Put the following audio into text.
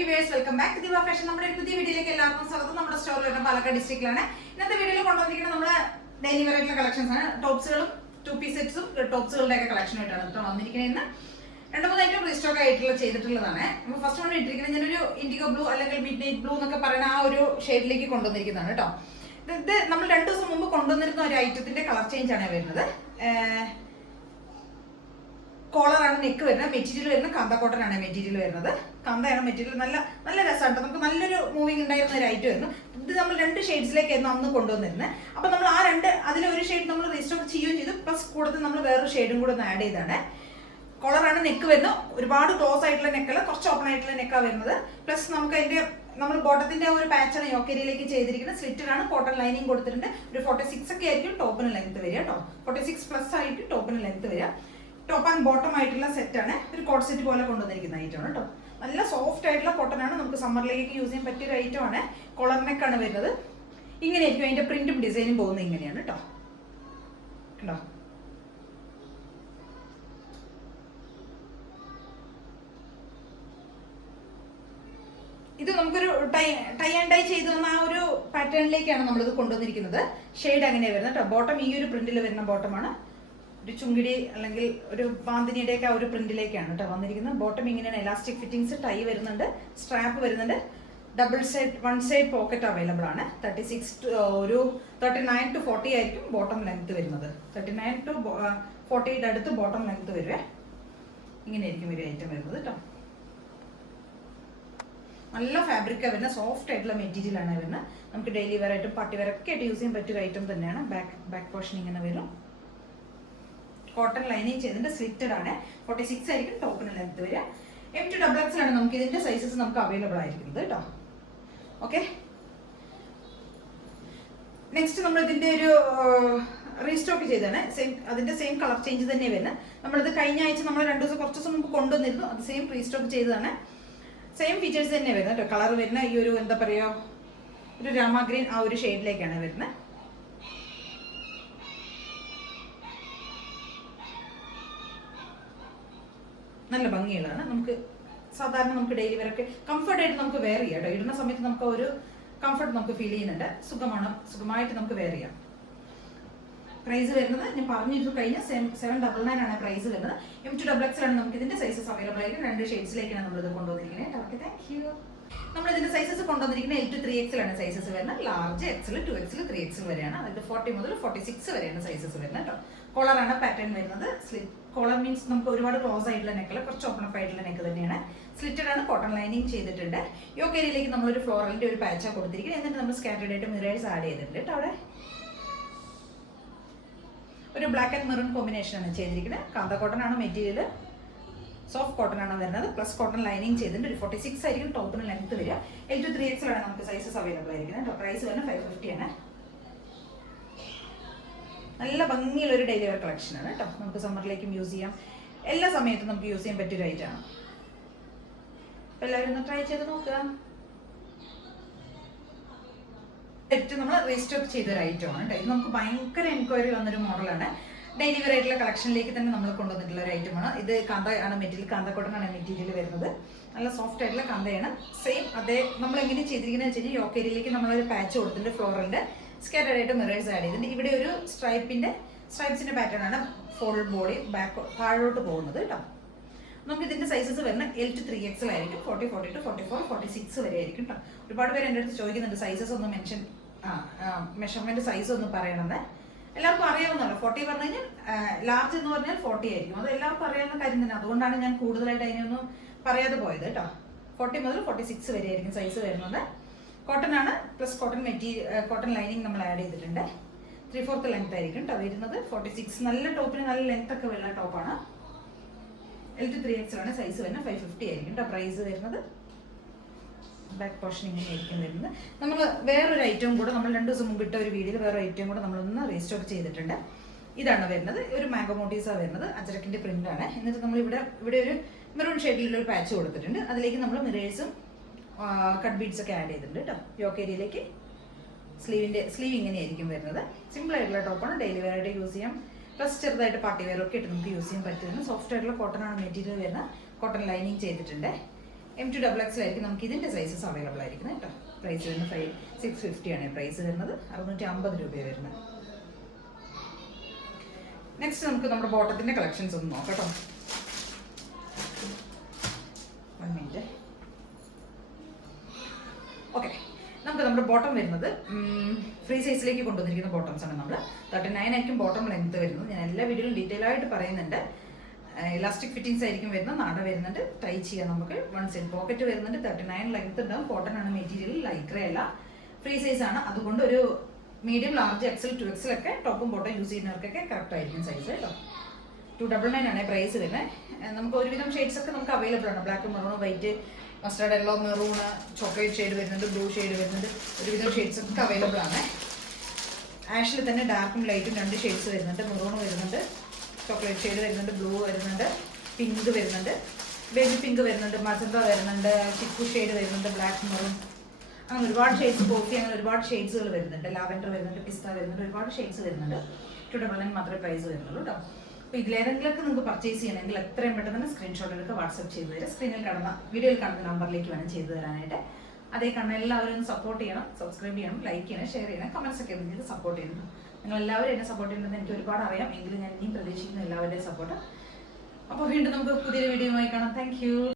Viewers, welcome back to ദിവ fashion. നമ്മുടെ ഒരു പുതിയ വീഡിയോയിലേക്ക് എല്ലാവർക്കും സ്വാഗതം. നമ്മുടെ സ്റ്റോർ വരുന്ന പാലക്കാട് ഡിസ്ട്രിക്റ്റിലാണ്. ഇന്നത്തെ വീഡിയോയിൽ കൊണ്ടുവന്നിരിക്കുന്നത് നമ്മുടെ ഡെയിലി വെയർ ആയിട്ടുള്ള കളക്ഷൻസ് ആണ്. ടോപ്സുകളും 2 പീസ് സെറ്റ്സും ടോപ്സുകളുടെ ഒക്കെ കളക്ഷൻ ആയിട്ടാണ് ഇപ്പോൾ വന്നിരിക്കുന്നത്. 2-3 ഐറ്റം റീസ്റ്റോക്ക് ആയിട്ടുള്ള ചെയ്തിട്ടുള്ളതാണ്. നമ്മൾ ഫസ്റ്റ് വൺ ഇട്ടിരിക്കുന്നത് ഞാനൊരു ഇൻഡിഗോ ബ്ലൂ അല്ലെങ്കിൽ മിഡ് നൈറ്റ് ബ്ലൂ എന്നൊക്കെ പറയുന്ന ആ ഒരു ഷെയ്ഡിലേക്ക് കൊണ്ടുവന്നിരിക്കുന്നതാണ് കേട്ടോ. ഇത് നമ്മൾ 2 ദിവസം മുമ്പ് കൊണ്ടുവന്നിരുന്ന ഒരു ഐറ്റത്തിന്റെ കളർ ചേഞ്ച് ആണ് വരുന്നത്. കോളറാണ് നെക്ക് വരുന്നത്. മെറ്റീരിയൽ വരുന്നത് കാന്ത കോട്ടൺ ആണ് മെറ്റീരിയൽ വരുന്നത്. കാന്തയാണ് മെറ്റീരിയൽ. നല്ല രസമാണ്. നമുക്ക് നല്ലൊരു മൂവിങ് ഉണ്ടായിരുന്ന ഒരു ഐറ്റം ആയിരുന്നു. ഇത് നമ്മൾ 2 ഷെയ്ഡ്സിലേക്കായിരുന്നു അന്ന് കൊണ്ടുവന്നിരുന്നത്. അപ്പൊ നമ്മൾ ആ അതിലൊരു ഷെയ്ഡ് നമ്മൾ റീസ്റ്റോക്ക് ചെയ്യുകയും ചെയ്തു. പ്ലസ് കൂടുതൽ നമ്മൾ വേറൊരു ഷെയ്ഡും കൂടെ ഒന്ന് ആഡ് ചെയ്താണ്. കോളറാണ് നെക്ക് വരുന്നത്. ഒരുപാട് ക്ലോസ് ആയിട്ടുള്ള നെക്കല്ല, കുറച്ച് ഓപ്പൺ ആയിട്ടുള്ള നെക്കാണ് വരുന്നത്. പ്ലസ് നമുക്ക് അതിന്റെ നമ്മൾ ബോട്ടത്തിന്റെ ഒരു പാച്ചാണ് യോക്കേരിയിലേക്ക് ചെയ്തിരിക്കുന്നത്. സ്ലിറ്റഡാണ്, കോട്ടൺ ലൈനിങ് കൊടുത്തിട്ടുണ്ട്. ഒരു 46 ഒക്കെ ആയിരിക്കും ടോപ്പിന് ലെങ്ത് വരിക കേട്ടോ. 46 പ്ലസ് ആയിട്ട് ടോപ്പിന് ലെങ്ത് വരിക. ടോപ്പ് ആൻഡ് ബോട്ടം ആയിട്ടുള്ള സെറ്റാണ്. ഒരു കോട്ട് സെറ്റ് പോലെ കൊണ്ടുവന്നിരിക്കുന്ന ഐറ്റമാണ് കേട്ടോ. നല്ല സോഫ്റ്റ് ആയിട്ടുള്ള കോട്ടൺ ആണ്. നമുക്ക് സമ്മറിലേക്ക് യൂസ് ചെയ്യാൻ പറ്റിയ ഒരു ഐറ്റം ആണ്. കോളർ നെക്കാണ് വരുന്നത്. ഇങ്ങനെയായിരിക്കും അതിന്റെ പ്രിന്റും ഡിസൈനും പോകുന്നത്. ഇങ്ങനെയാണ് കേട്ടോ. കണ്ടോ, ഇത് നമുക്കൊരു ടൈ ആൻഡ് ഡൈ ചെയ്തു വന്ന ആ ഒരു പാറ്റേണിലേക്കാണ് നമ്മളിത് കൊണ്ടുവന്നിരിക്കുന്നത്. ഷെയ്ഡ് അങ്ങനെയാണ് വരുന്നത് കേട്ടോ. ബോട്ടം ഈ ഒരു പ്രിന്റിൽ വരുന്ന ബോട്ടമാണ്. ഒരു ചുങ്കിടി അല്ലെങ്കിൽ ഒരു ബാന്തിനിയുടെ ഒക്കെ ആ ഒരു പ്രിന്റിലേക്കാണ് കേട്ടോ വന്നിരിക്കുന്നത്. ബോട്ടം ഇങ്ങനെയാണ്. എലാസ്റ്റിക് ഫിറ്റിംഗ്സ്, ടൈ വരുന്നുണ്ട്, സ്ട്രാപ്പ് വരുന്നുണ്ട്. Double side 1 side pocket available ആണ്. 39 to 40 ആയിരിക്കും ബോട്ടം ലെങ്ത് വരുന്നത്. 39 to 40 അടുത്ത് ബോട്ടം ലെങ്ത് വരുവേ. ഇങ്ങനെയായിരിക്കും ഒരു ഐറ്റം വരുന്നത് കേട്ടോ. നല്ല ഫാബ്രിക്കാണ് വരുന്നത്. സോഫ്റ്റ് ആയിട്ടുള്ള മെറ്റീരിയൽ ആണ് വരുന്നത്. നമുക്ക് ഡെയിലി വെയർ ആയിട്ടും പാർട്ടി വെയർ ഒക്കെ ആയിട്ട് യൂസ് ചെയ്യാൻ പറ്റിയ ഒരു ഐറ്റം തന്നെയാണ്. ബാക്ക് പോർഷൻ ഇങ്ങനെ വരും. കോട്ടൺ ലൈനിങ് ചെയ്തിട്ട് സ്ലിറ്റഡ് ആണ്. 46 ആയിരിക്കും ടോപ്പിന് ലെങ്ത് വരിക. M2XX ആണ് നമുക്ക് ഇതിന്റെ സൈസസ് നമുക്ക് അവൈലബിൾ ആയിരിക്കുന്നത് കേട്ടോ. ഓക്കെ, നെക്സ്റ്റ് നമ്മൾ ഇതിന്റെ ഒരു റീസ്റ്റോക്ക് ചെയ്താണ്. അതിന്റെ സെയിം കളർ ചേഞ്ച് തന്നെ വരുന്നത്. നമ്മളിത് കഴിഞ്ഞ ആഴ്ച നമ്മൾ 2 ദിവസം കുറച്ച് ദിവസം മുമ്പ് കൊണ്ടുവന്നിരുന്നു. അത് സെയിം റീസ്റ്റോക്ക് ചെയ്തതാണ്. സെയിം ഫീച്ചേഴ്സ് തന്നെ വരുന്നത് കേട്ടോ. കളർ വരുന്ന ഈ ഒരു എന്താ പറയുക, ഒരു രാമ ഗ്രീൻ ആ ഒരു ഷെയ്ഡിലേക്കാണ് വരുന്നത്. നല്ല ഭംഗിയുള്ളതാണ്. നമുക്ക് സാധാരണ നമുക്ക് ഡെയിലി വെയറൊക്കെ കംഫർട്ട് ആയിട്ട് നമുക്ക് വെയർ ചെയ്യാം കേട്ടോ. ഇടുന്ന സമയത്ത് നമുക്ക് ഒരു കംഫർട്ട് നമുക്ക് ഫീൽ ചെയ്യുന്നുണ്ട്. സുഖമായിട്ട് നമുക്ക് വെയർ ചെയ്യാം. പ്രൈസ് വരുന്നത് ഞാൻ പറഞ്ഞിരുന്നു കഴിഞ്ഞ 799 ആണ് പ്രൈസ് വരുന്നത്. M2XX ആണ് നമുക്ക് ഇതിന്റെ സൈസസ് അവൈലബിൾ ആയിരിക്കും. 2 ഷെയ്ഡ്സിലേക്കാണ് നമ്മളിത് കൊണ്ടുവന്നിരിക്കുന്നത്. Okay, thank you. നമ്മൾ ഇതിന്റെ സൈസസ് കൊണ്ടുവന്നിരിക്കുന്നത് L to 3XL ആണ് സൈസസ് വരുന്നത്. ലാർജ് XL, 2XL, 3XL വരെയാണ്. അതായത് 40 മുതൽ 46 വരെയാണ് സൈസസ് വരുന്നത് കേട്ടോ. കോളറാണ് പാറ്റേൺ വരുന്നത്. കോളർ മീൻസ് നമുക്ക് ഒരുപാട് ക്ലോസ് ആയിട്ടുള്ള നെക്കല്ല, കുറച്ച് ഓപ്പൺ അപ്പ് ആയിട്ടുള്ള നെക്ക് തന്നെയാണ്. സ്ലിറ്റഡ് ആണ്, കോട്ടൺ ലൈനിങ് ചെയ്തിട്ടുണ്ട്. യോക്കേരിയിലേക്ക് നമ്മളൊരു ഫ്ലോറലിന്റെ ഒരു പാച്ചാണ് കൊടുത്തിരിക്കുന്നത്. എന്നിട്ട് നമ്മൾ സ്കാറ്റേർഡ് ആയിട്ട് മിറേഴ്സ് ആഡ് ചെയ്തിട്ടുണ്ട് കേട്ടോ. അവിടെ ഒരു ബ്ലാക്ക് ആൻഡ് മെറൂൺ കോമ്പിനേഷൻ ആണ് ചെയ്തിരിക്കുന്നത്. കാന്ത കോട്ടൺ ആണ് മെറ്റീരിയൽ. സോഫ്റ്റ് കോട്ടൺ ആണ് വരുന്നത്. പ്ലസ് കോട്ടൺ ലൈനിങ് ചെയ്തിട്ടുണ്ട്. ഒരു 46 ആയിരിക്കും ടോപ്പിന് ലെങ്ത് വരിക. L to 3XL ആണ് നമുക്ക് സൈസസ് അവൈലബിൾ ആയിരിക്കുന്നത്. പ്രൈസ് വരുന്നത് 550 ആണ്. നല്ല ഭംഗിയുള്ള ഒരു ഡെയിലി വെയർ കളക്ഷൻ ആണ് കേട്ടോ. നമുക്ക് സമ്മറിലേക്കും യൂസ് ചെയ്യാം. എല്ലാ സമയത്തും നമുക്ക് യൂസ് ചെയ്യാൻ പറ്റിയ ഒരു ഐറ്റമാണ്. എല്ലാവരും ഒന്ന് ട്രൈ ചെയ്ത് നോക്കുക. നമ്മൾ റീസ്റ്റോക്ക് ചെയ്തൊരു ഐറ്റമാണ് കേട്ടോ. ഇത് നമുക്ക് ഭയങ്കര എൻക്വയറി വന്നൊരു മോഡലാണ്. ഡെയിലി വെയർ ആയിട്ടുള്ള കളക്ഷനിലേക്ക് തന്നെ നമ്മൾ കൊണ്ടുവന്നിട്ടുള്ള ഒരു ഐറ്റമാണ്. ഇത് കാന്ത ആണ് മെറ്റീരിയൽ. കാന്ത കോട്ടൺ ആണ് മെറ്റീരിയൽ വരുന്നത്. നല്ല സോഫ്റ്റ് ആയിട്ടുള്ള കാന്തയാണ്. സെയിം അതേ നമ്മൾ എങ്ങനെ ചെയ്തിരിക്കുന്നത് വെച്ച് കഴിഞ്ഞാൽ യോക്കേരിയിലേക്ക് നമ്മളൊരു പാച്ച് കൊടുത്തിട്ടുണ്ട്. ഫ്ലോറലിന്റെ സ്കാറ്റേർഡ് ആയിട്ട് മിറേഴ്സ് ആഡ് ചെയ്തിട്ടുണ്ട്. ഇവിടെ ഒരു സ്ട്രൈപ്സിന്റെ പാറ്റേൺ ആണ്. ഫോൾഡ് ബോഡി ബാക്ക് താഴോട്ട് പോകുന്നത് കേട്ടോ. നമുക്ക് ഇതിന്റെ സൈസസ് വരുന്നത് L to 3XL ആയിരിക്കും. 40, 42, 44, 46 വരെ ആയിരിക്കും കേട്ടോ. ഒരുപാട് പേര് എൻ്റെ അടുത്ത് ചോദിക്കുന്നുണ്ട് സൈസസ് ഒന്ന് മെഷർമെന്റ് സൈസ് ഒന്ന് പറയണമെന്ന്. എല്ലാവർക്കും അറിയാവുന്നല്ലോ. 40 പറഞ്ഞു കഴിഞ്ഞാൽ ലാർജ് എന്ന് പറഞ്ഞാൽ 40 ആയിരിക്കും. അത് എല്ലാവർക്കും അറിയാവുന്ന കാര്യം തന്നെ. അതുകൊണ്ടാണ് ഞാൻ കൂടുതലായിട്ട് അതിനൊന്നും പറയാതെ പോയത് കേട്ടോ. 40 മുതൽ 46 വരെ ആയിരിക്കും സൈസ് വരുന്നത്. കോട്ടൺ ആണ്. പ്ലസ് കോട്ടൺ ലൈനിങ് നമ്മൾ ആഡ് ചെയ്തിട്ടുണ്ട്. 3/4 ലെങ്ത് ആയിരിക്കും കേട്ടോ വരുന്നത്. 46 നല്ല ടോപ്പിന് നല്ല ലെങ്ത് ഒക്കെ വരുന്ന ടോപ്പാണ്. L to 3XL ആണ് സൈസ് വരുന്നത്. 550 ആയിരിക്കും കേട്ടോ പ്രൈസ് വരുന്നത്. ബാക്ക് പോർഷൻ ഇങ്ങനെ ആയിരിക്കും വരുന്നത്. നമ്മൾ വേറൊരു ഐറ്റവും കൂടെ നമ്മൾ 2 ദിവസം മുമ്പ് ഇട്ട ഒരു വീഡിയോയിൽ വേറൊരു ഐറ്റവും കൂടെ നമ്മളൊന്ന് റീസ്റ്റോക്ക് ചെയ്തിട്ടുണ്ട്. ഇതാണ് വരുന്നത്. ഒരു മാംഗോ മോട്ടീവ്സാണ് വരുന്നത്. അജരക്കിന്റെ പ്രിന്റ് ആണ്. എന്നിട്ട് നമ്മൾ ഇവിടെ ഒരു മെറൂൺ ഷെയ്ഡിലുള്ള പാച്ച് കൊടുത്തിട്ടുണ്ട്. അതിലേക്ക് നമ്മൾ മിറേഴ്സും കട്ട് ബീഡ്സ് ഒക്കെ ആഡ് ചെയ്തിട്ടുണ്ട് കേട്ടോ. യോക്കേരിയിലേക്ക് സ്ലീവ് ഇങ്ങനെയായിരിക്കും വരുന്നത്. സിമ്പിൾ ആയിട്ടുള്ള ടോപ്പാണ്. ഡെയിലി വെയർ ആയിട്ട് യൂസ് ചെയ്യാം. പ്ലസ് ചെറുതായിട്ട് പാർട്ടി വെയർ ഒക്കെ ആയിട്ട് നമുക്ക് യൂസ് ചെയ്യാൻ പറ്റുന്നത്. സോഫ്റ്റ് ആയിട്ടുള്ള കോട്ടൺ ആണ് മെറ്റീരിയൽ വരുന്നത്. കോട്ടൺ ലൈനിങ് ചെയ്തിട്ടുണ്ട്. M2XX ആയിരിക്കും നമുക്ക് ഇതിൻ്റെ സൈസസ് അവൈലബിൾ ആയിരിക്കുന്നത് കേട്ടോ. പ്രൈസ് വരുന്നത് 650 ആണ് പ്രൈസ് വരുന്നത്, 650 രൂപയാണ് വരുന്നത്. നെക്സ്റ്റ് നമുക്ക് നമ്മുടെ ബോട്ടത്തിൻ്റെ കളക്ഷൻസ് ഒന്ന് നോക്കാം കേട്ടോ. 1 മിനിറ്റ്. ഓക്കെ, നമുക്ക് നമ്മുടെ ബോട്ടം വരുന്നത് ഫ്രീ സൈസിലേക്ക് കൊണ്ടുവന്നിരിക്കുന്ന ബോട്ടംസ് ആണ്. നമ്മൾ 39 ആയിരിക്കും ബോട്ടം ലെങ്ത് വരുന്നത്. ഞാൻ എല്ലാ വീഡിയോയിലും ഡീറ്റെയിൽ ആയിട്ട് പറയുന്നുണ്ട്. ഇലാസ്റ്റിക് ഫിറ്റിങ്സ് ആയിരിക്കും വരുന്നത്, നാട വരുന്നുണ്ട്, ടൈ ചെയ്യാൻ നമുക്ക് 1 സൈഡ് പോക്കറ്റ് വരുന്നുണ്ട്. 39 ലെങ്ത് ഉണ്ടാവും. കോട്ടൺ ആണ് മെറ്റീരിയൽ, ലൈക്ര അല്ല, ഫ്രീ സൈസ് ആണ്. അതുകൊണ്ട് ഒരു മീഡിയം, ലാർജ്, XL, 2XL ഒക്കെ ടോപ്പും ബോട്ടം യൂസ് ചെയ്യുന്നവർക്കൊക്കെ കറക്റ്റ് ആയിരിക്കും സൈസ് കേട്ടോ. 299 ആണ് പ്രൈസ് വരുന്നത്. നമുക്ക് ഒരുവിധം ഷെയ്ഡ്സ് ഒക്കെ നമുക്ക് അവൈലബിൾ ആണ്. Black, maroon, white, mustard yellow, maroon, chocolate shade വരുന്നുണ്ട്, ബ്ലൂ ഷെയ്ഡ് വരുന്നുണ്ട്. ഒരുവിധം ഷെയ്ഡ്സ് ഒക്കെ അവൈലബിൾ ആണ്. ആഷിൽ തന്നെ ഡാർക്കും ലൈറ്റും 2 ഷെയ്ഡ്സ് വരുന്നുണ്ട്. മെറൂൺ വരുന്നുണ്ട്, ചോക്ലേറ്റ് ഷെയ്ഡ് വരുന്നുണ്ട്, ബ്ലൂ വരുന്നുണ്ട്, പിങ്ക് വരുന്നുണ്ട്, ബേബി പിങ്ക് വരുന്നുണ്ട്, മജന്ത വരുന്നുണ്ട്, ചിക്കു ഷെയ്ഡ് വരുന്നുണ്ട്, ബ്ലാക്ക്, മെറൂൺ, അങ്ങനെ ഒരുപാട് ഷെയ്ഡ്സ്, കോഫി, അങ്ങനെ ഒരുപാട് ഷെയ്ഡ്സുകൾ വരുന്നുണ്ട്. ലാവൻഡർ വരുന്നുണ്ട്, പിസ്ത വരുന്നുണ്ട്, ഒരുപാട് ഷെയ്ഡ്സ് വരുന്നുണ്ട്. 299 മാത്രമേ പ്രൈസ് വരുന്നുള്ളൂ കേട്ടോ. അപ്പോൾ ഇതിലേതെങ്കിലുമൊക്കെ നിങ്ങൾക്ക് പർച്ചേസ് ചെയ്യണമെങ്കിൽ എത്രയും പെട്ടെന്ന് തന്നെ സ്ക്രീൻഷോട്ട് എടുക്കുക, വാട്സപ്പ് ചെയ്ത് തരാം. വീഡിയോയിൽ കാണുന്ന നമ്പറിലേക്ക് വേണം ചെയ്തു തരാനായിട്ട്. അതേ കാണുന്ന എല്ലാവരും സപ്പോർട്ട് ചെയ്യണം, സബ്സ്ക്രൈബ് ചെയ്യണം, ലൈക്ക് ചെയ്യണം, ഷെയർ ചെയ്യണം, കമൻസ് ഒക്കെ ചെയ്ത് സപ്പോർട്ട് ചെയ്യണം. നിങ്ങൾ എല്ലാവരും എന്നെ സപ്പോർട്ട് ചെയ്യുന്നത് എനിക്ക് ഒരുപാട് അറിയാം. എങ്കിലും ഞാൻ ഇനിയും പ്രതീക്ഷിക്കുന്നു എല്ലാവരുടെയും സപ്പോർട്ട്. അപ്പോൾ വീണ്ടും നമുക്ക് പുതിയൊരു വീഡിയോയുമായി കാണാം. Thank you.